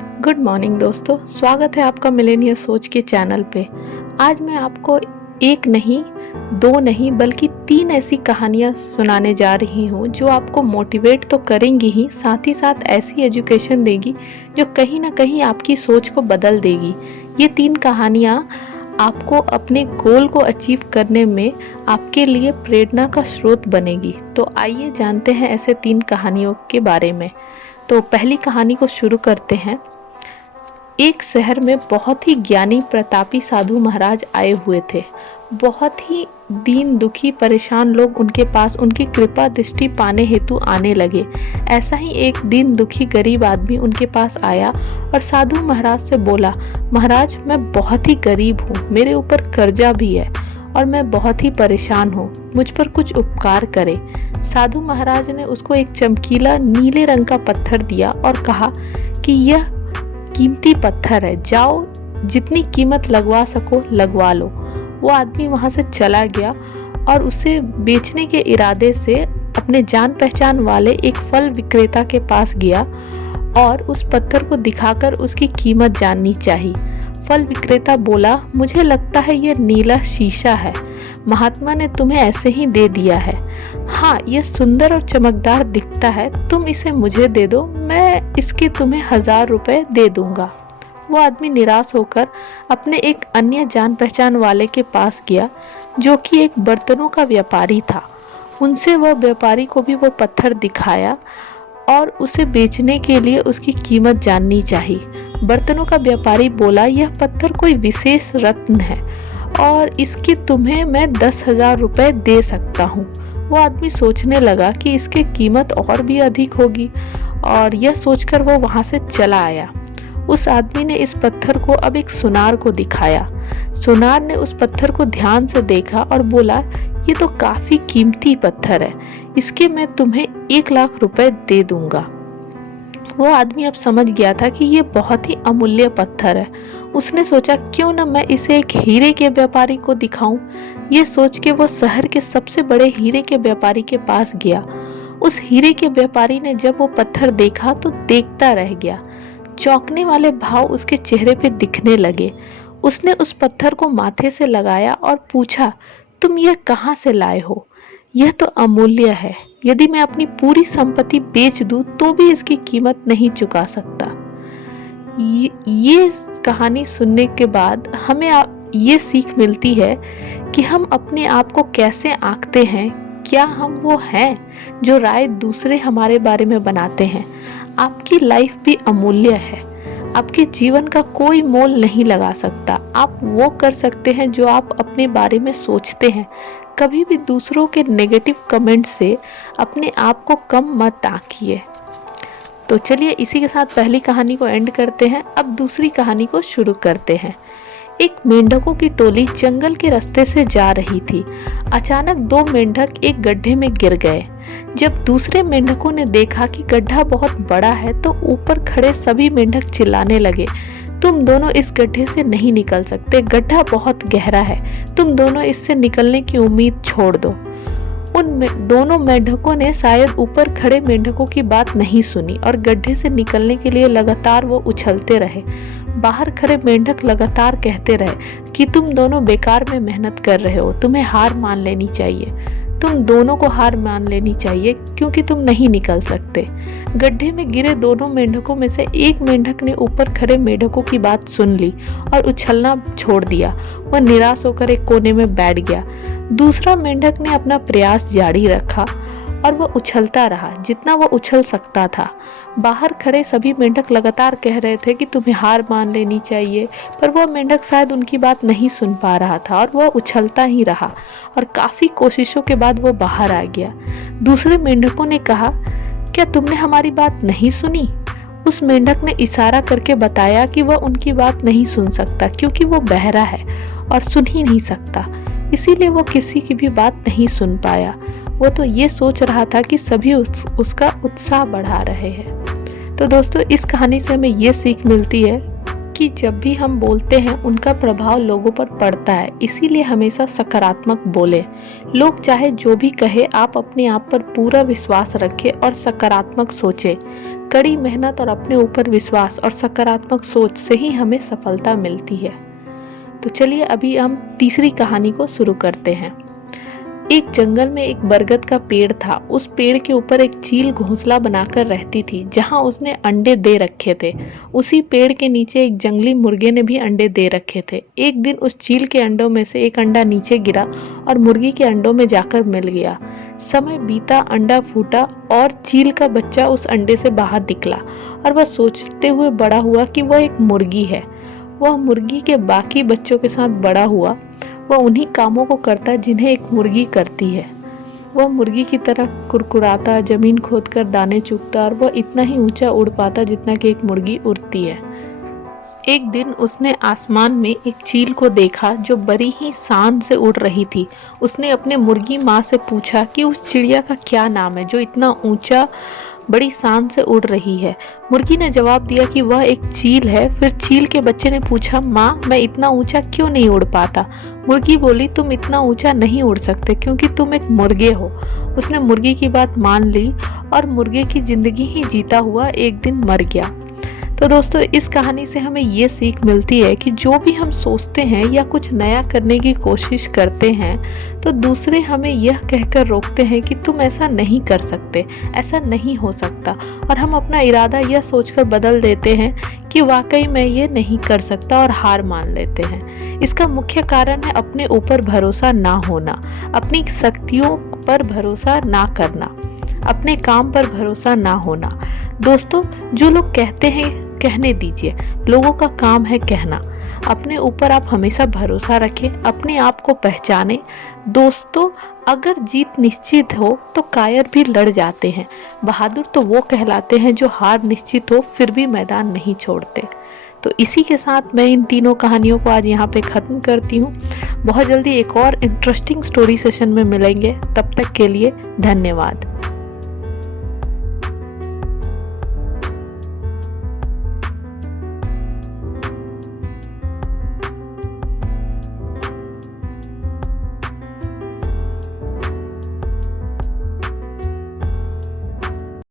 Good morning दोस्तों, स्वागत है आपका मिलेनियर सोच के चैनल पे। आज मैं आपको एक नहीं, दो नहीं बल्कि तीन ऐसी कहानियाँ सुनाने जा रही हूँ जो आपको मोटिवेट तो करेंगी ही, साथ ही साथ ऐसी एजुकेशन देगी जो कहीं ना कहीं आपकी सोच को बदल देगी। ये तीन कहानियाँ आपको अपने गोल को अचीव करने में आपके लिए प्रेरणा का स्रोत बनेगी। तो आइए जानते हैं ऐसे तीन कहानियों के बारे में। तो पहली कहानी को शुरू करते हैं। एक शहर में बहुत ही ज्ञानी प्रतापी साधु महाराज आए हुए थे। बहुत ही दीन दुखी परेशान लोग उनके पास उनकी कृपा दृष्टि पाने हेतु आने लगे। ऐसा ही एक दीन दुखी गरीब आदमी उनके पास आया और साधु महाराज से बोला, महाराज मैं बहुत ही गरीब हूँ, मेरे ऊपर कर्जा भी है और मैं बहुत ही परेशान हूँ, मुझ पर कुछ उपकार करें। साधु महाराज ने उसको एक चमकीला नीले रंग का पत्थर दिया और कहा कि यह कीमती पत्थर है, जाओ जितनी कीमत लगवा सको लगवा लो। वो आदमी वहां से चला गया और उसे बेचने के इरादे से अपने जान पहचान वाले एक फल विक्रेता के पास गया और उस पत्थर को दिखाकर उसकी कीमत जाननी चाहिए। फल विक्रेता बोला, मुझे लगता है यह नीला शीशा है, महात्मा ने तुम्हें ऐसे ही दे दिया है। हाँ, यह सुंदर और चमकदार दिखता है, तुम इसे मुझे दे दो, मैं इसके तुम्हें 1000 रुपए दे दूंगा। वो आदमी निराश होकर अपने एक अन्य जान पहचान वाले के पास गया जो कि एक बर्तनों का व्यापारी था। उनसे वह व्यापारी को भी वो पत्थर दिखाया और उसे बेचने के लिए उसकी कीमत जाननी चाहिए। बर्तनों का व्यापारी बोला, यह पत्थर कोई विशेष रत्न है और इसके तुम्हें मैं 10,000 रुपए दे सकता हूँ। वो आदमी सोचने लगा कि इसकी कीमत और भी अधिक होगी और यह सोचकर वो वहां से चला आया। उस आदमी ने इस पत्थर को अब एक सुनार को दिखाया। सुनार ने उस पत्थर को ध्यान से देखा और बोला, ये तो काफी कीमती पत्थर है, इसके मैं तुम्हें 1,00,000 रुपए दे दूंगा। वो आदमी अब समझ गया था कि ये बहुत ही अमूल्य पत्थर है। उसने सोचा, क्यों न मैं इसे एक हीरे के व्यापारी को दिखाऊं। ये सोच के वो शहर के सबसे बड़े हीरे के व्यापारी के पास गया। उस हीरे के व्यापारी ने जब वो पत्थर देखा तो देखता रह गया। चौंकने वाले भाव उसके चेहरे पे दिखने लगे। उसने उस पत्थर को माथे से लगाया और पूछा, तुम यह कहाँ से लाए हो? यह तो अमूल्य है, यदि मैं अपनी पूरी संपत्ति बेच दूं तो भी इसकी कीमत नहीं चुका सकता। ये कहानी सुनने के बाद हमें ये सीख मिलती है कि हम अपने आप को कैसे आंकते हैं। क्या हम वो हैं जो राय दूसरे हमारे बारे में बनाते हैं? आपकी लाइफ भी अमूल्य है, आपके जीवन का कोई मोल नहीं लगा सकता। आप वो कर सकते हैं जो आप अपने बारे में सोचते हैं। कभी भी दूसरों के नेगेटिव कमेंट से अपने आप को कम मत आंकिए। तो चलिए इसी के साथ पहली कहानी को एंड करते हैं। अब दूसरी कहानी को शुरू करते हैं। एक मेंढकों की टोली जंगल के रास्ते से जा रही थी। अचानक 2 मेंढक एक गड्ढे में गिर गए। जब दूसरे मेंढकों ने देखा कि गड्ढा बहुत बड़ा है तो ऊपर खड़े सभी मेंढक चिल्लाने लगे, तुम दोनों इस गड्ढे से नहीं निकल सकते, गड्ढा बहुत गहरा है, तुम दोनों इससे निकलने की उम्मीद छोड़ दो। उन दोनों मेंढकों ने शायद ऊपर खड़े मेंढकों की बात नहीं सुनी और गड्ढे से निकलने के लिए लगातार वो उछलते रहे। बाहर खड़े मेंढक लगातार कहते रहे कि तुम दोनों बेकार में मेहनत कर रहे हो, तुम्हें हार मान लेनी चाहिए, तुम दोनों को हार मान लेनी चाहिए क्योंकि तुम नहीं निकल सकते। गड्ढे में गिरे दोनों मेंढकों में से एक मेंढक ने ऊपर खड़े मेंढकों की बात सुन ली और उछलना छोड़ दिया। वह निराश होकर एक कोने में बैठ गया। दूसरा मेंढक ने अपना प्रयास जारी रखा और वह उछलता रहा जितना वह उछल सकता था। बाहर खड़े सभी मेंढक लगातार कह रहे थे कि तुम्हें हार मान लेनी चाहिए, पर वह मेंढक शायद उनकी बात नहीं सुन पा रहा था और वह उछलता ही रहा और काफी कोशिशों के बाद वो बाहर आ गया। दूसरे मेंढकों ने कहा, क्या तुमने हमारी बात नहीं सुनी? उस मेंढक ने इशारा करके बताया कि वह उनकी बात नहीं सुन सकता क्योंकि वो बहरा है और सुन ही नहीं सकता, इसीलिए वो किसी की भी बात नहीं सुन पाया। वो तो ये सोच रहा था कि सभी उसका उत्साह बढ़ा रहे हैं। तो दोस्तों, इस कहानी से हमें ये सीख मिलती है क्योंकि जब भी हम बोलते हैं उनका प्रभाव लोगों पर पड़ता है, इसीलिए हमेशा सकारात्मक बोलें। लोग चाहे जो भी कहे, आप अपने आप पर पूरा विश्वास रखें और सकारात्मक सोचें। कड़ी मेहनत और अपने ऊपर विश्वास और सकारात्मक सोच से ही हमें सफलता मिलती है। तो चलिए अभी हम तीसरी कहानी को शुरू करते हैं। एक जंगल में एक बरगद का पेड़ था। उस पेड़ के ऊपर एक चील घोंसला बनाकर रहती थी, जहां उसने अंडे दे रखे थे। उसी पेड़ के नीचे एक जंगली मुर्गे ने भी अंडे दे रखे थे। एक दिन उस चील के अंडों में से एक अंडा नीचे गिरा और मुर्गी के अंडों में जाकर मिल गया। समय बीता, अंडा फूटा और चील का बच्चा उस अंडे से बाहर निकला और वह सोचते हुए बड़ा हुआ कि वह एक मुर्गी है। वह मुर्गी के बाकी बच्चों के साथ बड़ा हुआ। वह उन्हीं कामों को करता जिन्हें एक मुर्गी करती है। वह मुर्गी की तरह कुरकुराता, जमीन खोदकर दाने चुगता और वह इतना ही ऊंचा उड़ पाता जितना कि एक मुर्गी उड़ती है। एक दिन उसने आसमान में एक चील को देखा जो बड़ी ही शान से उड़ रही थी। उसने अपने मुर्गी माँ से पूछा कि उस चिड़िया का क्या नाम है जो इतना ऊंचा बड़ी शान से उड़ रही है। मुर्गी ने जवाब दिया कि वह एक चील है। फिर चील के बच्चे ने पूछा, माँ मैं इतना ऊंचा क्यों नहीं उड़ पाता? मुर्गी बोली, तुम इतना ऊंचा नहीं उड़ सकते क्योंकि तुम एक मुर्गे हो। उसने मुर्गी की बात मान ली और मुर्गे की जिंदगी ही जीता हुआ एक दिन मर गया। तो दोस्तों, इस कहानी से हमें ये सीख मिलती है कि जो भी हम सोचते हैं या कुछ नया करने की कोशिश करते हैं तो दूसरे हमें यह कहकर रोकते हैं कि तुम ऐसा नहीं कर सकते, ऐसा नहीं हो सकता, और हम अपना इरादा यह सोचकर बदल देते हैं कि वाकई मैं ये नहीं कर सकता और हार मान लेते हैं। इसका मुख्य कारण है अपने ऊपर भरोसा ना होना, अपनी शक्तियों पर भरोसा ना करना, अपने काम पर भरोसा ना होना। दोस्तों, जो लोग कहते हैं कहने दीजिए, लोगों का काम है कहना। अपने ऊपर आप हमेशा भरोसा रखें, अपने आप को पहचानें। दोस्तों, अगर जीत निश्चित हो तो कायर भी लड़ जाते हैं। बहादुर तो वो कहलाते हैं जो हार निश्चित हो फिर भी मैदान नहीं छोड़ते। तो इसी के साथ मैं इन तीनों कहानियों को आज यहाँ पे ख़त्म करती हूँ। बहुत जल्दी एक और इंटरेस्टिंग स्टोरी सेशन में मिलेंगे। तब तक के लिए धन्यवाद।